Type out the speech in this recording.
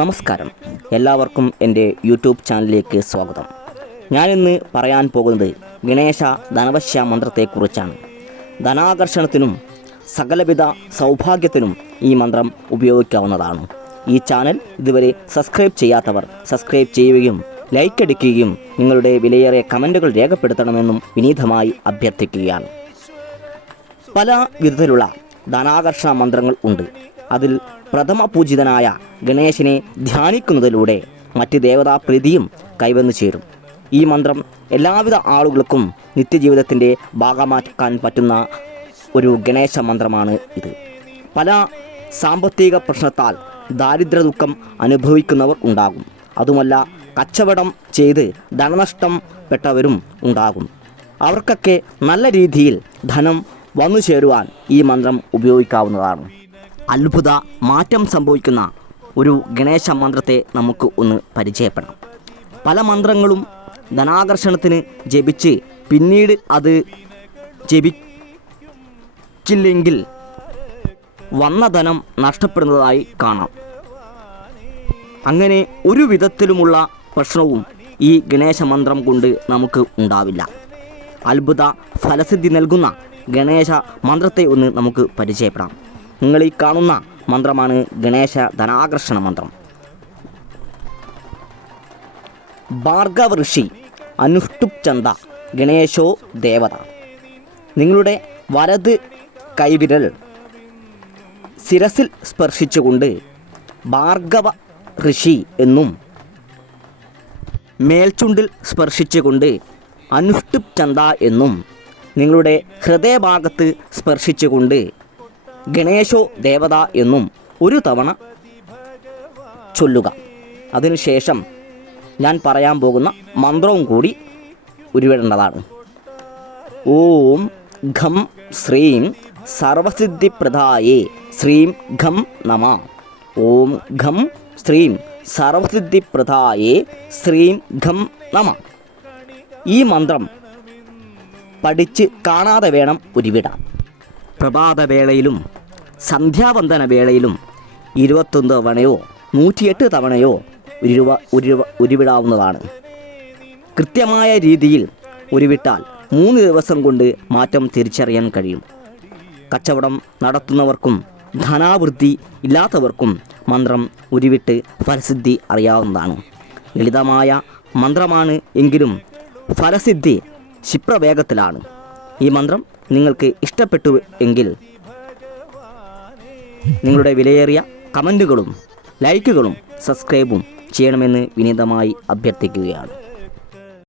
നമസ്കാരം, എല്ലാവർക്കും എൻ്റെ യൂട്യൂബ് ചാനലിലേക്ക് സ്വാഗതം. ഞാനിന്ന് പറയാൻ പോകുന്നത് ഗണേശ ധനവശ്യ മന്ത്രത്തെക്കുറിച്ചാണ്. ധനാകർഷണത്തിനും സകലവിധ സൗഭാഗ്യത്തിനും ഈ മന്ത്രം ഉപയോഗിക്കാവുന്നതാണ്. ഈ ചാനൽ ഇതുവരെ സബ്സ്ക്രൈബ് ചെയ്യാത്തവർ സബ്സ്ക്രൈബ് ചെയ്യുകയും ലൈക്ക് അടിക്കുകയും നിങ്ങളുടെ വിലയേറിയ കമൻറ്റുകൾ രേഖപ്പെടുത്തണമെന്നും വിനീതമായി അഭ്യർത്ഥിക്കുകയാണ്. പല വിധത്തിലുള്ള ധനാകർഷണ മന്ത്രങ്ങൾ ഉണ്ട്. അതിൽ പ്രഥമ പൂജിതനായ ഗണേശനെ ധ്യാനിക്കുന്നതിലൂടെ മറ്റ് ദേവതാപ്രീതിയും കൈവന്നു ചേരും. ഈ മന്ത്രം എല്ലാവിധ ആളുകൾക്കും നിത്യജീവിതത്തിൻ്റെ ഭാഗമാക്കാൻ പറ്റുന്ന ഒരു ഗണേശ മന്ത്രമാണ് ഇത്. പല സാമ്പത്തിക പ്രശ്നത്താൽ ദാരിദ്ര്യ ദുഃഖം അനുഭവിക്കുന്നവർ ഉണ്ടാകും. അതുമല്ല, കച്ചവടം ചെയ്ത് ധനനഷ്ടം പെട്ടവരും ഉണ്ടാകും. അവർക്കൊക്കെ നല്ല രീതിയിൽ ധനം വന്നു ചേരുവാൻ ഈ മന്ത്രം ഉപയോഗിക്കാവുന്നതാണ്. അത്ഭുത മാറ്റം സംഭവിക്കുന്ന ഒരു ഗണേശ മന്ത്രത്തെ നമുക്ക് ഒന്ന് പരിചയപ്പെടാം. പല മന്ത്രങ്ങളും ധനാകർഷണത്തിന് ജപിച്ച് പിന്നീട് അത് ജപിച്ചില്ലെങ്കിൽ വന്ന ധനം നഷ്ടപ്പെടുന്നതായി കാണാം. അങ്ങനെ ഒരു വിധത്തിലുമുള്ള പ്രശ്നവും ഈ ഗണേശ മന്ത്രം കൊണ്ട് നമുക്ക് ഉണ്ടാവില്ല. അത്ഭുത ഫലസിദ്ധി നൽകുന്ന ഗണേശ മന്ത്രത്തെ ഒന്ന് നമുക്ക് പരിചയപ്പെടാം. നിങ്ങൾ ഈ കാണുന്ന മന്ത്രമാണ് ഗണേശ ധനാകർഷണ മന്ത്രം. ഭാർഗവ ഋഷി അനുഷ്ടുപ് ചന്ദ ഗണേശോ ദേവത. നിങ്ങളുടെ വലത് കൈവിരൽ ശിരസിൽ സ്പർശിച്ചുകൊണ്ട് ഭാർഗവ ഋഷി എന്നും മേൽചുണ്ടിൽ സ്പർശിച്ചുകൊണ്ട് അനുഷ്ടുപ് ചന്ദ എന്നും നിങ്ങളുടെ ഹൃദയഭാഗത്ത് സ്പർശിച്ചുകൊണ്ട് ഗണേശോ ദേവത എന്നും ഒരു തവണ ചൊല്ലുക. അതിനുശേഷം ഞാൻ പറയാൻ പോകുന്ന മന്ത്രവും കൂടി ഉരുവിടേണ്ടതാണ്. ഓം ഘം ശ്രീം സർവസിദ്ധിപ്രദായേ ശ്രീം ഘം നമ. ഓം ഘം ശ്രീം സർവസിദ്ധിപ്രദായേ ശ്രീം ഘം നമ. ഈ മന്ത്രം പഠിച്ച് കാണാതെ വേണം ഉരുവിടാൻ. പ്രഭാതവേളയിലും സന്ധ്യാവന്ദന വേളയിലും 21 തവണയോ 108 തവണയോ ഉരുവിടാവുന്നതാണ്. കൃത്യമായ രീതിയിൽ ഉരുവിട്ടാൽ 3 ദിവസം കൊണ്ട് മാറ്റം തിരിച്ചറിയാൻ കഴിയും. കച്ചവടം നടത്തുന്നവർക്കും ധനാവൃദ്ധി ഇല്ലാത്തവർക്കും മന്ത്രം ഉരുവിട്ട് ഫലസിദ്ധി അറിയാവുന്നതാണ്. ലളിതമായ മന്ത്രമാണ് എങ്കിലും ഫലസിദ്ധി ക്ഷിപ്രവേഗത്തിലാണ്. ഈ മന്ത്രം നിങ്ങൾക്ക് ഇഷ്ടപ്പെട്ടു എങ്കിൽ നിങ്ങളുടെ വിലയേറിയ കമൻറ്റുകളും ലൈക്കുകളും സബ്സ്ക്രൈബും ചെയ്യണമെന്ന് വിനീതമായി അഭ്യർത്ഥിക്കുകയാണ്.